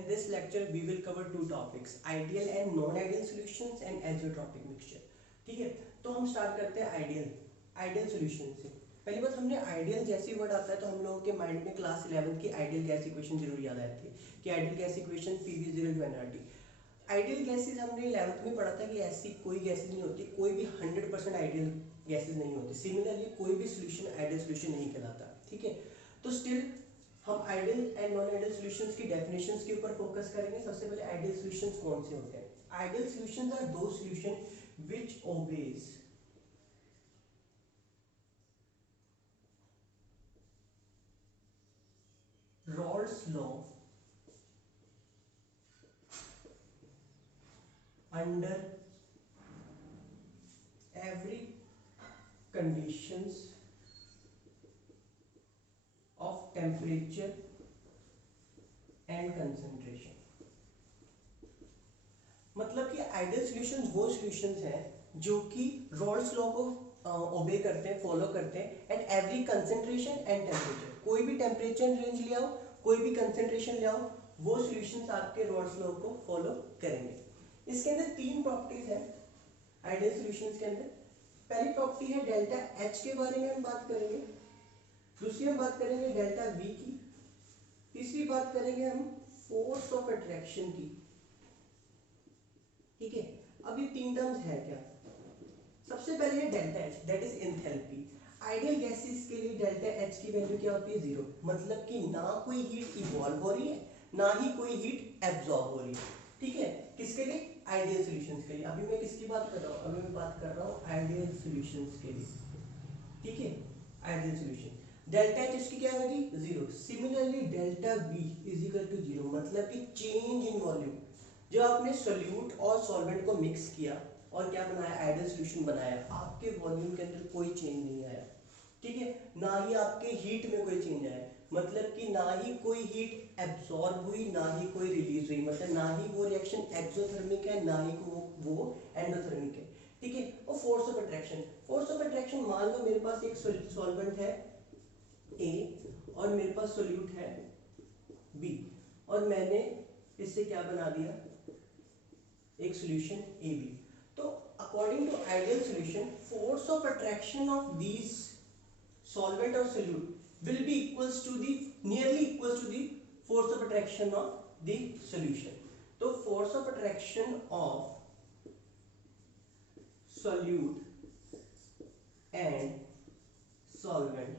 in this lecture we will cover two topics, ideal and non-ideal solutions and azeotropic mixture. ठीक है, तो हम start करते हैं आइडियल सॉल्यूशन से। पहली बात, हमने आइडियल जैसे वर्ड आता है तो हम लोगों के माइंड में क्लास 11 की आइडियल गैस इक्वेशन जरूर याद आती है कि ideal gas equation PV0 ideal gases हमने 11th में पढ़ा था कि ऐसी कोई गैसेज नहीं होती, कोई भी 100% आइडियल गैसेज नहीं होती। सिमिलरली कोई भी सोल्यूशन आइडियल सोल्यूशन नहीं कहलाता। ठीक है, तो स्टिल हम ideal and non ideal solutions की डेफिनेशंस के ऊपर फोकस करेंगे। सबसे पहले आइडियल सॉल्यूशंस कौन से होते हैं? आइडियल सॉल्यूशंस आर दो solution which obeys Raoult's law under every conditions of temperature and concentration। मतलब कि आइडियल सॉल्यूशंस वो सॉल्यूशंस हैं जो कि रॉल्स लॉ को ओबे करते हैं, फॉलो करते हैं at every concentration and temperature. कोई भी टेम्परेचर रेंज ले आओ, कोई भी कंसंट्रेशन ले आओ, वो सॉल्यूशंस आपके रॉल्स लॉ को फॉलो करेंगे। इसके अंदर तीन प्रॉपर्टीज हैं आइडियल सॉल्यूशंस के अंदर। पहली प्रॉपर्टी है डेल्टा एच के बारे में हम बात करेंगे, दूसरी हम बात करेंगे डेल्टा वी की, तीसरी बात करेंगे हम फोर्स ऑफ अट्रैक्शन की। ठीक है, अब ये तीन टर्म्स है क्या? सबसे पहले है delta H, that is enthalpy. Ideal gases के लिए डेल्टा एच की वैल्यू क्या होती है? 0। मतलब कि ना कोई हीट इवॉल्व हो रही है, ना ही कोई हीट एब्जॉर्ब हो रही है। ठीक है, किसके लिए? आइडियल सॉल्यूशंस के लिए। अभी मैं किसकी बात कर रहा हूँ? अभी मैं बात कर रहा हूँ आइडियल सॉल्यूशंस के लिए। ठीक है, आइडियल सॉल्यूशन डेल्टा एच इसकी क्या होगी? 0। Similarly delta v is equal to 0, मतलब कि चेंज इन वॉल्यूम। जब आपने सोल्यूट और सॉल्वेंट को मिक्स किया और क्या बनाया? आइडियल सॉल्यूशन बनाया, आपके वॉल्यूम के अंदर कोई चेंज नहीं आया। ठीक है, ना ही आपके हीट में कोई चेंज आया, मतलब कि ना ही कोई हीट एब्सॉर्ब हुई, ना ही कोई रिलीज हुई, मतलब ना ही वो रिएक्शन एक्सोथर्मिक है, ना ही वो एंडोथर्मिक है। ठीक है, और फोर्स ऑफ अट्रैक्शन, मान लो मेरे पास एक सॉल्वेंट है A और मेरे पास सोल्यूट है B, और मैंने इससे क्या बना दिया? एक सॉल्यूशन AB। तो according to ideal solution, force of attraction of these solvent or solute will be nearly equals to the force of attraction of the solution। तो force of attraction of solute and solvent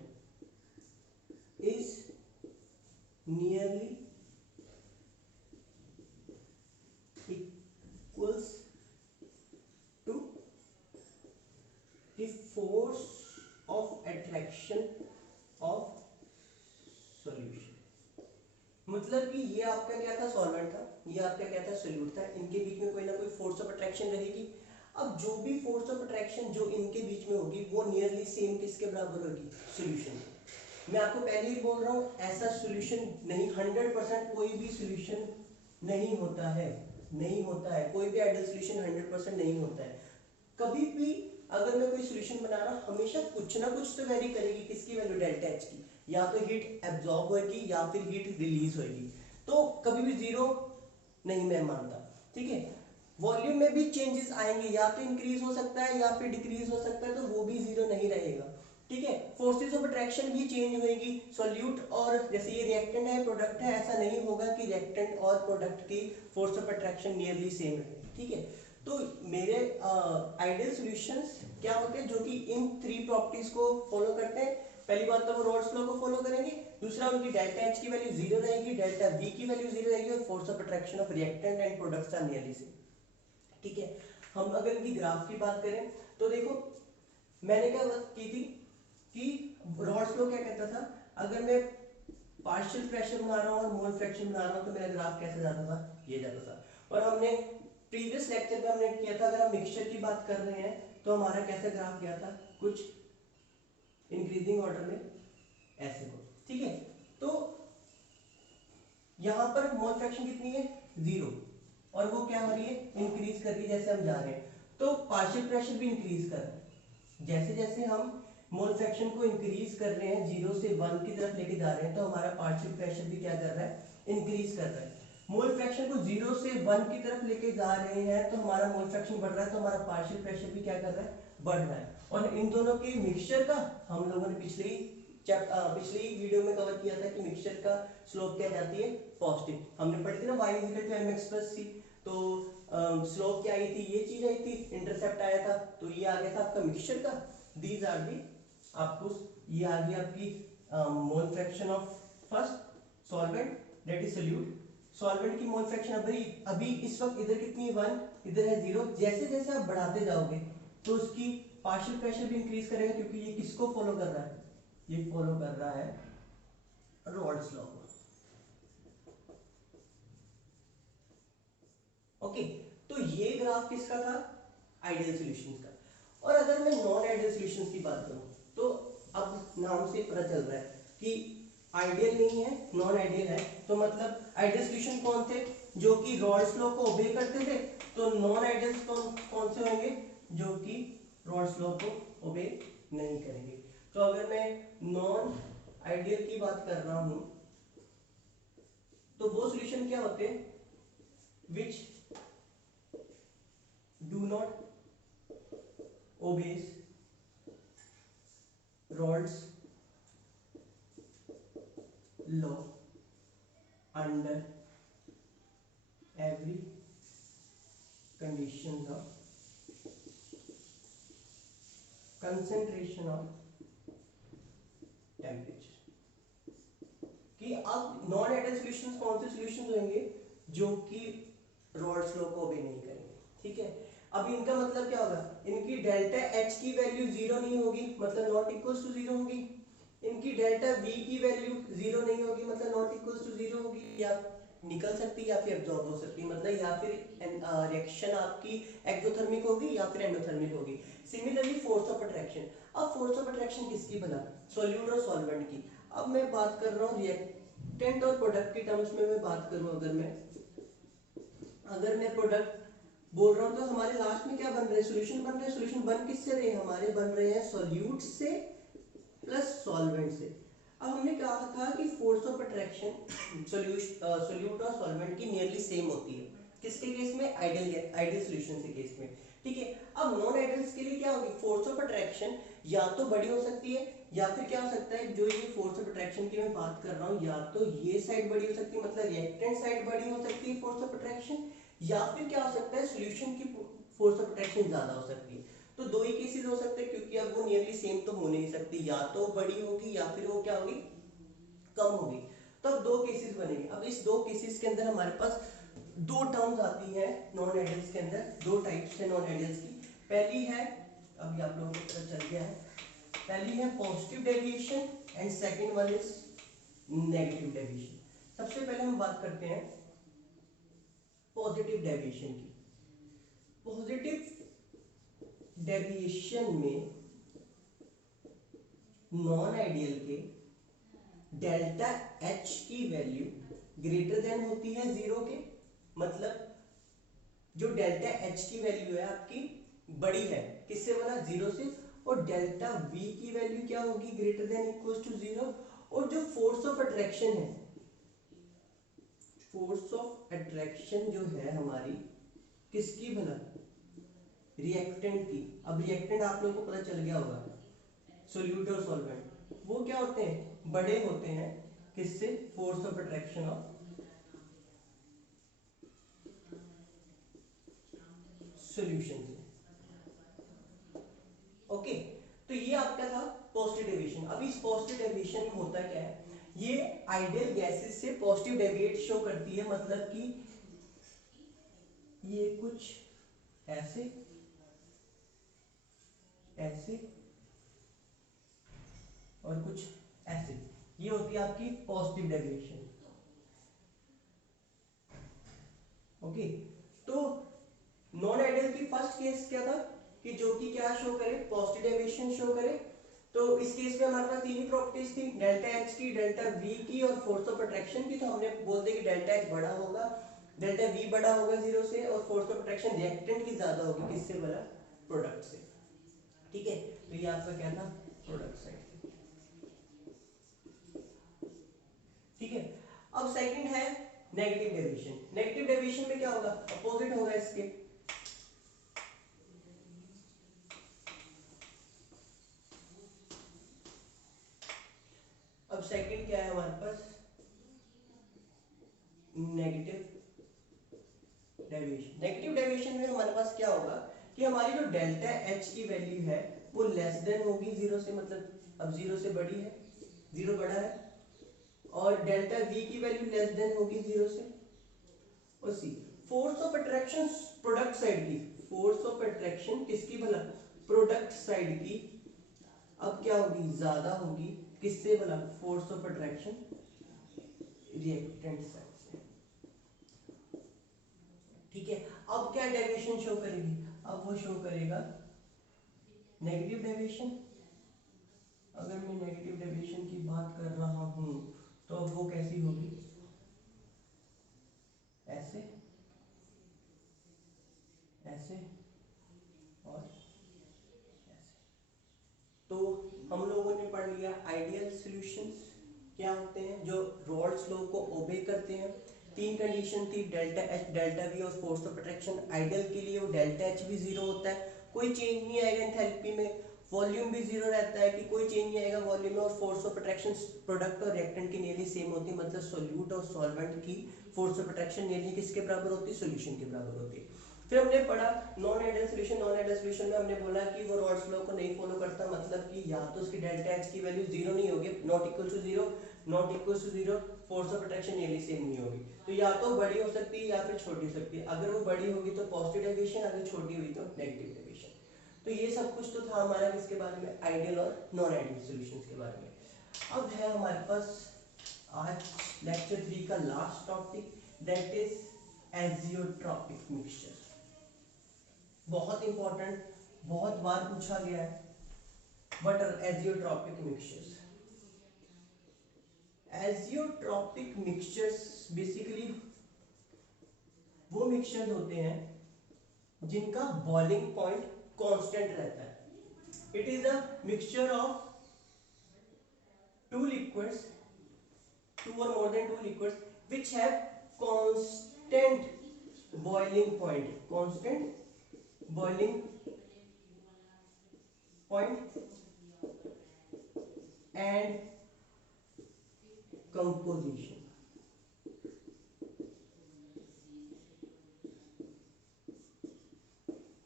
is nearly equals to the force of attraction of solution। मतलब कि ये आपका क्या था? Solvent था, ये आपका क्या था? सोल्यूट था। इनके बीच में कोई ना कोई फोर्स ऑफ अट्रैक्शन रहेगी। अब जो भी फोर्स ऑफ अट्रैक्शन जो इनके बीच में होगी वो नियरली सेम किसके बराबर होगी? सॉल्यूशन। मैं आपको पहले ही बोल रहा हूँ, ऐसा सॉल्यूशन नहीं, 100% कोई भी सॉल्यूशन नहीं होता है, कोई भी आइडियल सॉल्यूशन 100% नहीं होता है। कभी भी अगर मैं कोई सॉल्यूशन बना रहा हूं, हमेशा कुछ ना कुछ तो वेरी करेगी। किसकी वैल्यू? डेल्टा एच की। या तो हीट एब्जॉर्ब होगी या फिर हीट रिलीज होगी। तो कभी भी 0 नहीं मैं मानता। ठीक है, वॉल्यूम में भी चेंजेस आएंगे, या तो इंक्रीज हो सकता है या फिर डिक्रीज हो सकता है, तो वो भी 0 नहीं रहेगा। ठीक है, फोर्सेस ऑफ अट्रैक्शन भी चेंज होएगी। सॉल्यूट और जैसे ये रिएक्टेंट है, प्रोडक्ट है, ऐसा नहीं होगा कि रिएक्टेंट और प्रोडक्ट की force of attraction nearly same रहे। ठीक है, तो मेरे आइडियल सॉल्यूशंस क्या होते हैं? जो कि इन 3 प्रॉपर्टीज को फॉलो करते हैं। पहली बात तो वो रॉल्स लॉ को फॉलो करेंगे, दूसरा उनकी डेल्टा एच की वैल्यू 0 रहेगी, डेल्टा वी की वैल्यू 0 रहेगी, और force of attraction of reactant and products are nearly same. ठीक है, हम अगर इनकी ग्राफ की बात करें तो देखो, मैंने क्या बात की थी कि रॉल्स लॉ क्या कहता था? अगर मैं पार्शियल प्रेशर बना रहा हूँ और मोल फ्रैक्शन बना रहा हूँ तो मेरा ग्राफ कैसे जाता था? ये जाता था। और हमने प्रीवियस लेक्चर में हमने किया था, अगर हम मिक्सचर की बात कर रहे हैं तो हमारा कैसा ग्राफ गया था? कुछ इंक्रीजिंग ऑर्डर में ऐसे को। ठीक है, तो यहां पर मोल फ्रैक्शन कितनी है? 0, और वो क्या हो रही है? इंक्रीज कर रही है जैसे हम जा रहे हैं। तो पार्शियल प्रेशर भी इंक्रीज कर रहा है। जैसे जैसे हम मोल फ्रैक्शन को इंक्रीज कर रहे हैं, 0 से 1 की तरफ लेके जा रहे हैं, तो हमारा पार्शियल प्रेशर भी क्या कर रहा है? इंक्रीज कर रहा है। मोल फ्रैक्शन को 0 से 1 की तरफ लेके जा रहे हैं तो हमारा मोल फ्रैक्शन बढ़ रहा है, तो हमारा पार्शियल प्रेशर भी क्या कर रहा है, बढ़ रहा है। और इन दोनों के मिक्सचर का हम लोगों ने पिछली वीडियो में कवर किया था कि मिक्सचर का स्लोप क्या जाती है, पॉजिटिव। हमने पढ़ी थी ना y = mx + c, तो स्लोप क्या आई थी, ये चीज आई थी, इंटरसेप्ट आया था, तो ये आ गया था आपका मिक्सचर का। दीज आर दी आपको ये आ गई आपकी mole fraction of first solvent that is solute. Solvent की मोल फ्रैक्शन अभी इस वक्त इधर कितनी है, 1, इधर है 0। जैसे जैसे आप बढ़ाते जाओगे तो उसकी पार्शियल प्रेशर भी इंक्रीज करेगा, क्योंकि ये किसको फॉलो कर रहा है, ये फॉलो कर रहा है रॉल्स लॉ। ओके, तो ये ग्राफ किसका था, आइडियल सॉल्यूशंस का। और अगर मैं नॉन आइडियल सॉल्यूशंस की बात करूं तो अब नाम से पता चल रहा है कि आइडियल नहीं है, नॉन आइडियल है। तो मतलब आइडियल सॉल्यूशन कौन थे, जो कि रॉल्स लॉ को ओबे करते थे, तो नॉन आइडियल्स कौन से होंगे, जो कि रॉल्स लॉ को ओबे नहीं करेंगे। तो अगर मैं नॉन आइडियल की बात कर रहा हूं तो वो सॉल्यूशन क्या होते हैं, which do not obeys Rod's law under every conditions of concentration of temperature। कि अब नॉन आइडियल सॉल्यूशंस कौन से सॉल्यूशंस होंगे, जो कि रॉल्स लॉ को ओबे नहीं करेंगे, ठीक है। अब इनका मतलब क्या होगा, इनकी डेल्टा एच की वैल्यू 0 नहीं होगी, मतलब नॉट इक्वल्स टू 0 होगी। इनकी डेल्टा वी की वैल्यू 0 नहीं होगी, मतलब नॉट इक्वल्स टू 0 होगी, या निकल सकती है या फिर एब्जॉर्ब हो सकती है, मतलब या फिर रिएक्शन आपकी एक्सोथर्मिक होगी या फिर एंडोथर्मिक होगी। सिमिलरली फोर्स ऑफ अट्रैक्शन, अब फोर्स ऑफ अट्रैक्शन किसकी बना, सोल्यूट और सॉल्वेंट की। अब मैं बात कर रहा हूँ रिएक्टेंट और प्रोडक्ट की टर्म्स में मैं बात करूँ, अगर मैं प्रोडक्ट बोल रहा हूँ तो हमारे लास्ट में क्या बन रहे हैं, सॉल्यूशन बन रहे हैं। सॉल्यूशन बन किससे रहे, हमारे बन रहे हैं सोल्यूट से प्लस सॉल्वेंट से। अब हमने कहा था कि फोर्स ऑफ अट्रैक्शन सोल्यूट और सॉल्वेंट की नियरली सेम होती है, किसके केस में, आइडियल सॉल्यूशन के केस में, ठीक है। अब नॉन आइडियल्स के लिए क्या होगी, फोर्स ऑफ अट्रैक्शन या तो बड़ी हो सकती है, या फिर क्या हो सकता है, जो ये फोर्स ऑफ अट्रैक्शन की मैं बात कर रहा हूँ, या तो ये साइड बड़ी हो सकती है, मतलब रिएक्टेंट साइड बड़ी हो सकती है फोर्स ऑफ अट्रैक्शन, या फिर क्या हो सकता है, सॉल्यूशन की फोर्स ऑफ अट्रैक्शन ज्यादा हो सकती है। तो दो ही केसेस हो सकते हैं, क्योंकि अब वो नियरली सेम तो हो नहीं सकती, या तो बड़ी होगी या फिर वो क्या होगी, कम होगी। तो अब दो केसेस बनेंगे। अब इस दो केसेस के अंदर हमारे पास दो टर्म्स आती हैं नॉन आइडियल्स के अंदर, दो टाइप्स है नॉन आइडियल्स की। पहली है, अभी आप लोगों को पता चल गया है, पहली है positive deviation and second one is negative deviation. सबसे पहले हम बात करते हैं पॉजिटिव डेविएशन की। पॉजिटिव डेविएशन में नॉन आइडियल के डेल्टा एच की वैल्यू ग्रेटर देन होती है 0 के, मतलब जो डेल्टा एच की वैल्यू है आपकी बड़ी है, किससे बना, 0 से, और डेल्टा वी की वैल्यू क्या होगी, ग्रेटर देन इक्वल्स टू 0। और जो फोर्स ऑफ अट्रैक्शन है, फोर्स ऑफ अट्रैक्शन जो है हमारी किसकी भला, रिएक्टेंट की। अब रिएक्टेंट आप लोगों को पता चल गया होगा, सोल्यूट और सॉल्वेंट, वो क्या होते हैं, बड़े होते हैं, किससे, force of attraction of solution से। ओके, तो ये आपका था पॉजिटिव डेविएशन। अब इस पॉजिटिव डेविएशन में होता क्या है, ये आइडियल गैसेस से पॉजिटिव डेविएट शो करती है, मतलब कि ये कुछ ऐसे ऐसे और कुछ ऐसे, ये होती है आपकी पॉजिटिव डेविएशन। ओके, तो नॉन आइडियल की फर्स्ट केस क्या था, कि जो कि क्या शो करे, पॉजिटिव डेविएशन शो करे। तो इस केस में हमारे पास तीन ही प्रॉपर्टीज थी, डेल्टा एच की, डेल्टा वी की और फोर्स ऑफ अट्रैक्शन की। तो हमने बोल दिया कि डेल्टा एच बड़ा होगा, डेल्टा वी बड़ा होगा 0 से, और फोर्स ऑफ अट्रैक्शन रिएक्टेंट की ज्यादा होगी, किससे बड़ा, प्रोडक्ट से, ठीक है। तो ये आपका क्या था, प्रोडक्ट साइड, ठीक है। अब सेकंड है नेगेटिव डेविएशन। नेगेटिव डेविएशन में क्या होगा, अपोजिट होगा इसके। अब सेकंड क्या है हमारे पास, नेगेटिव डेविएशन। नेगेटिव डेविएशन में हमारे पास क्या होगा कि हमारी जो डेल्टा एच की वैल्यू है वो लेस देन होगी जीरो से, मतलब अब जीरो से बड़ी है, जीरो बड़ा है, और डेल्टा वी की वैल्यू लेस देन होगी जीरो से। और C, force of attraction product side की, फोर्स ऑफ अट्रैक्शन किसकी भला, प्रोडक्ट साइड की, अब क्या होगी, ज्यादा होगी, किससे भला, force of attraction reactant side से। ठीक है, अब क्या डेविएशन शो करेगी, अब वो शो करेगा नेगेटिव डेविएशन। अगर मैं नेगेटिव डेविएशन की बात कर रहा हूं तो अब वो कैसी होगी, ऐसे, ऐसे और ऐसे। तो हम लोगों ने पढ़ लिया आइडियल सॉल्यूशंस क्या होते हैं, जो रॉल्स लॉ को ओबे करते हैं। तीन कंडीशन थी, डेल्टा एच, डेल्टा वी और फोर्स ऑफ अट्रैक्शन। आइडियल के लिए वो डेल्टा एच भी जीरो होता है, कोई चेंज नहीं आएगा एंथैल्पी में, वॉल्यूम भी जीरो रहता है कि कोई चेंज नहीं आएगा वॉल्यूम में, और फोर्स ऑफ अट्रैक्शन प्रोडक्ट और रिएक्टेंट की नियरली सेम होती है, मतलब सोल्यूट और सॉल्वेंट की फोर्स ऑफ अट्रैक्शन नियरली किसके बराबर होती है, सॉल्यूशन के बराबर होती है। फिर हमने पढ़ा non ideal solution. Non ideal solution में हमने बोला कि वो रॉल्स लॉ को नहीं फॉलो करता, मतलब कि या तो उसकी डेल्टा एच की वैल्यू जीरो नहीं होगी, not equal to zero, not equal to zero, force of attraction nearly same नहीं होगी, तो या तो बड़ी हो सकती है या फिर छोटी हो सकती है। अगर वो बड़ी होगी तो पॉजिटिव डेविएशन, अगर छोटी हुई तो नेगेटिव डेविएशन। तो ये सब कुछ तो था हमारा किसके बारे में, आइडियल और नॉन आइडियल सॉल्यूशंस के बारे में। अब है हमारे पास आज लेक्चर 3 का last topic, that is azeotropic mixture. बहुत इंपॉर्टेंट, बहुत बार पूछा गया है, what are azeotropic mixtures. Azeotropic mixtures basically वो मिक्सचर्स होते हैं जिनका बॉइलिंग पॉइंट कांस्टेंट रहता है। It is a mixture of two liquids, two or more than two liquids which have constant boiling point, constant boiling point and composition।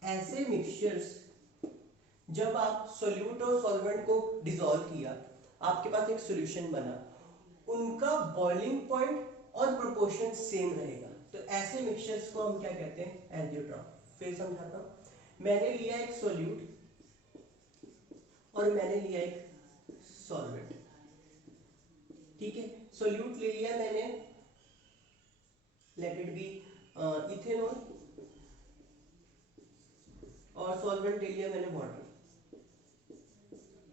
ऐसे mixtures जब आप solute और सॉल्वेंट को डिसॉल्व किया, आपके पास एक सॉल्यूशन बना, उनका बॉइलिंग पॉइंट और प्रोपोर्शन सेम रहेगा, तो ऐसे मिक्सचर्स को हम क्या कहते हैं, एजियोट्रॉपिक। फिर समझाता हूं, मैंने लिया एक सोल्यूट और मैंने लिया एक सॉल्वेंट, ठीक है, सोल्यूट ले लिया मैंने, लेट इट बी इथेनॉल, और सॉल्वेंट ले लिया मैंने वाटर।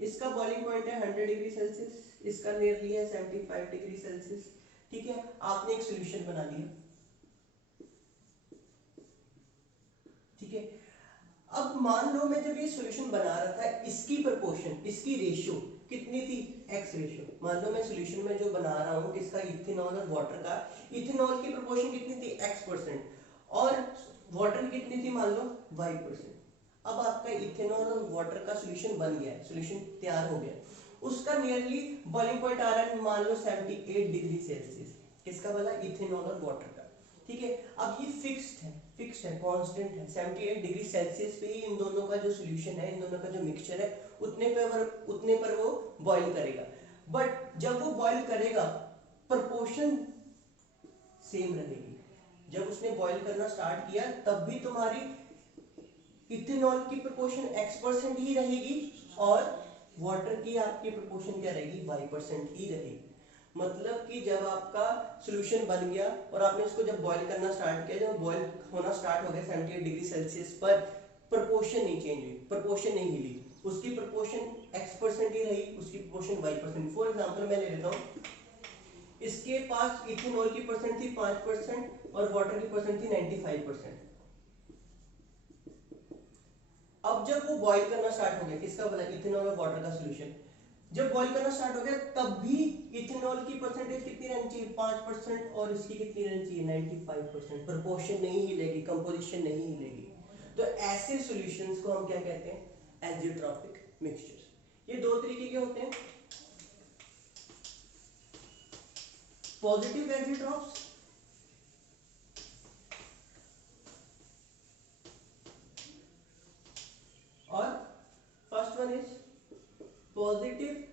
इसका बॉइलिंग पॉइंट है 100 डिग्री सेल्सियस, इसका नियरली है 75 डिग्री सेल्सियस, ठीक है। आपने एक सॉल्यूशन बना लिया, ठीक है। अब मान लो मैं जब ये सॉल्यूशन बना रहा था, इसकी प्रोपोर्शन, इसकी रेशियो कितनी थी, x रेशियो। मान लो मैं सॉल्यूशन में जो बना रहा हूँ किसका, इथेनॉल और वाटर का, इथेनॉल की प्रोपोर्शन कितनी थी, x%, और वाटर की कितनी थी, मान लो y%। अब आपका इथेनॉल और वाटर का सॉल्यूशन बन गया है, सॉल्यूशन तैयार हो गया, उसका नियरली बॉइलिंग पॉइंट आ रहा है मान लो 78 डिग्री सेल्सियस, किसका वाला, इथेनॉल और वाटर का, ठीक है। अब ये फिक्स्ड है, कांस्टेंट है, 78 डिग्री सेल्सियस पे ही इन दोनों का जो सॉल्यूशन है, इन दोनों का जो मिक्सचर है, उतने पर वो बॉईल करेगा। बट जब वो बॉईल करेगा प्रोपोर्शन सेम रहेगी। जब उसने बॉईल करना स्टार्ट किया तब भी तुम्हारी इथेनॉल की प्रोपोर्शन x% ही रहेगी और वाटर की आपकी प्रोपोर्शन क्या रहेगी, y% ही रहेगी। मतलब कि जब आपका सॉल्यूशन बन गया और आपने इसको जब बॉईल करना स्टार्ट किया, जब बॉईल होना स्टार्ट हो गया 78 डिग्री सेल्सियस पर, प्रोपोर्शन नहीं चेंज हुई, प्रोपोर्शन नहीं हिली, उसकी प्रोपोर्शन x% ही रही, उसकी प्रोपोर्शन y%। फॉर एग्जांपल मैं ले लेता हूँ, इसके पास इथेनॉल की परसेंट थी 5% और वाटर की परसेंट थी 95%। अब जब वो बॉईल करना स्टार्ट हो गया, किसका बना, इथेनॉल और वाटर का सॉल्यूशन, जब बॉईल करना स्टार्ट हो गया तब भी इथेनॉल की परसेंटेज कितनी रहनी चाहिए, 5%, और इसकी कितनी रहनी चाहिए, 95%। प्रोपोर्शन नहीं हिलेगी, कंपोजिशन नहीं हिलेगी। तो ऐसे सॉल्यूशंस को हम क्या कहते हैं, एजियोट्रॉपिक मिक्सचर्स। ये दो तरीके के होते हैं, पॉजिटिव एजियोट्रॉप्स और first one is positive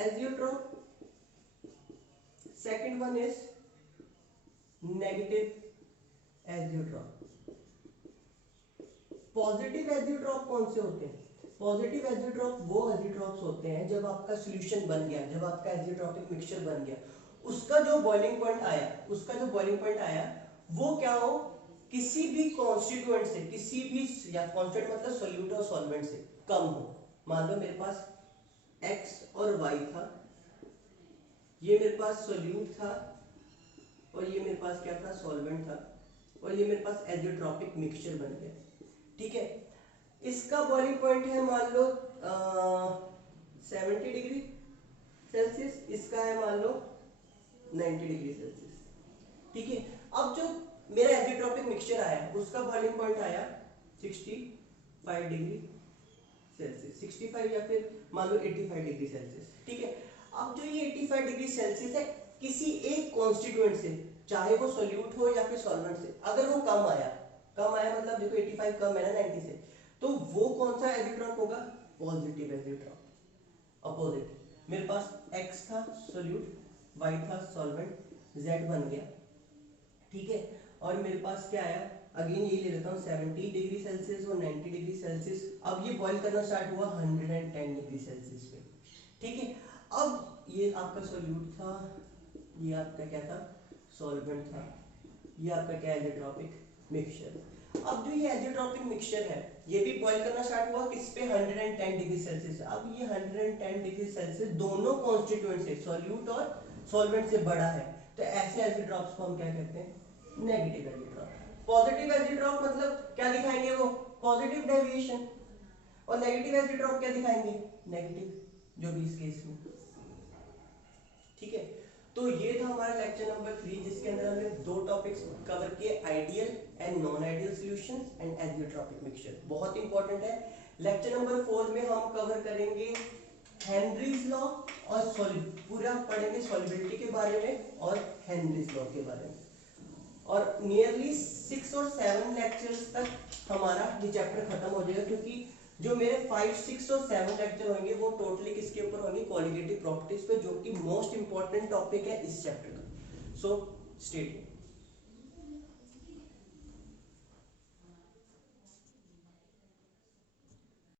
azeotrope, second one is negative azeotrope. Positive azeotrope कौन से होते हैं, पॉजिटिव एजियोट्रॉप वो एजियोट्रॉप्स होते हैं जब आपका सॉल्यूशन बन गया, जब आपका एजियोट्रॉपिक मिक्सचर बन गया, उसका जो बॉइलिंग पॉइंट आया वो क्या हो, किसी भी कॉन्स्टिट्यूएंट से, किसी भी, या कॉन्स्टिट्यूएंट मतलब सॉल्यूट और सॉल्वेंट से कम हो। मान लो मेरे पास x और y था, ये मेरे पास सॉल्यूट था और ये मेरे पास क्या था, सॉल्वेंट था, और ये मेरे पास एजियोट्रॉपिक मिक्सचर बन गया। ठीक है, इसका बॉइलिंग पॉइंट है मान लो 70 डिग्री सेल्सियस, इसका है मान लो 90 डिग्री सेल्सियस। ठीक है, अब जो मेरा एजियोट्रॉपिक मिक्सचर आया उसका बॉइलिंग पॉइंट आया 65 डिग्री सेल्सियस, 65 या फिर मान लो 85 डिग्री सेल्सियस। ठीक है, अब जो ये 85 डिग्री सेल्सियस है, किसी एक कॉन्स्टिट्यूएंट से, चाहे वो सॉल्यूट हो या फिर सॉल्वेंट से, अगर वो कम आया मतलब देखो 85 कम है ना 90 से, तो वो कौन सा एजियोट्रॉप होगा, पॉजिटिव एजियोट्रॉप। अपोजिट, मेरे पास x था सॉल्यूट, y था सॉल्वेंट, z बन गया। ठीक है, और मेरे पास क्या आया, अगेन यही ले लेता हूँ 70 डिग्री सेल्सियस और 90 डिग्री सेल्सियस। अब ये बॉईल करना स्टार्ट हुआ 110 डिग्री सेल्सियस पे। ठीक है, अब ये आपका सॉल्यूट था, ये आपका क्या था, सॉल्वेंट था, ये आपका क्या, एजियोट्रॉपिक मिक्सचर। अब जो ये एजियोट्रॉपिक मिक्सचर है, ये भी बॉईल करना स्टार्ट हुआ किस पे, 110 डिग्री सेल्सियस। अब ये 110 डिग्री सेल्सियस दोनों कॉन्स्टिट्यूएंट से, सॉल्यूट और सॉल्वेंट से बड़ा है, तो ऐसे एजियोट्रॉप्स को हम क्या कहते हैं, नेगेटिव एजियोट्रॉप। पॉजिटिव एजियोट्रॉप मतलब क्या दिखाएंगे, वो पॉजिटिव डेविएशन, और नेगेटिव एजियोट्रॉप क्या दिखाएंगे, नेगेटिव, जो भी इस केस में। ठीक है, तो ये था हमारा लेक्चर नंबर 3, जिसके अंदर हमने दो टॉपिक्स कवर किए, ideal and non ideal solutions and azeotropic mixture. बहुत इंपॉर्टेंट है। लेक्चर नंबर 4 में हम कवर करेंगे हेनरीज लॉ और पूरा पढ़ेंगे सॉल्युबिलिटी के बारे में और हेनरीज लॉ के बारे में, और नियरली 6 और 7 लेक्चर्स तक हमारा ये चैप्टर खत्म हो जाएगा, क्योंकि जो मेरे 5, 6 और 7 लेक्चर होंगे वो टोटली किसके ऊपर होंगे, क्वालिटेटिव प्रॉपर्टीज पे, जो कि मोस्ट इंपॉर्टेंट टॉपिक है इस चैप्टर का। So stay tuned.